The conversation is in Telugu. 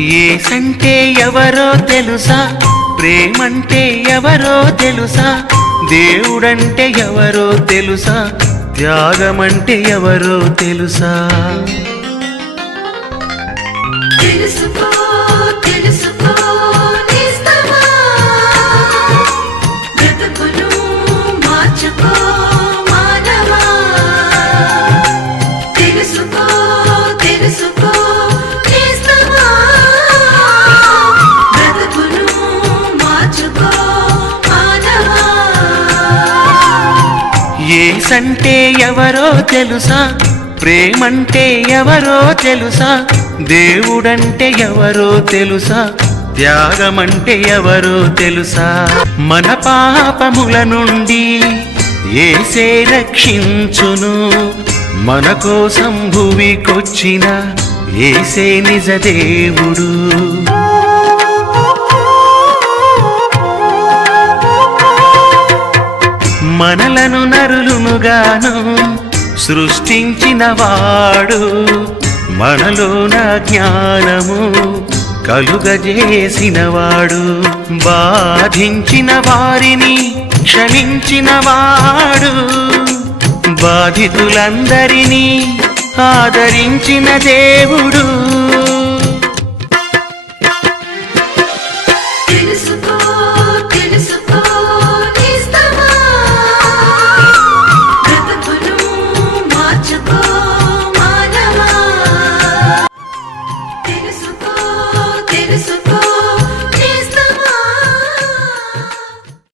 ఏసంటే ఎవరో తెలుసా? ప్రేమంటే ఎవరో తెలుసా? దేవుడంటే ఎవరో తెలుసా? త్యాగమంటే ఎవరో తెలుసా? తెలుసుకో తెలుసుకో మార్చుకో మానవా? తెలుసుకో ఏసంటే ఎవరో తెలుసా? ప్రేమంటే ఎవరో తెలుసా? దేవుడంటే ఎవరో తెలుసా? త్యాగమంటే ఎవరో తెలుసా? మన పాపముల నుండి ఏసే రక్షించును. మన కోసం భూమికొచ్చిన ఏసే నిజ దేవుడు. మనలను నరులునుగాను సృష్టించిన వాడు మనలోన జ్ఞానము కలుగజేసినవాడు బాధించిన వారిని క్షమించిన వాడు బాధితులందరినీ ఆదరించిన దేవుడు.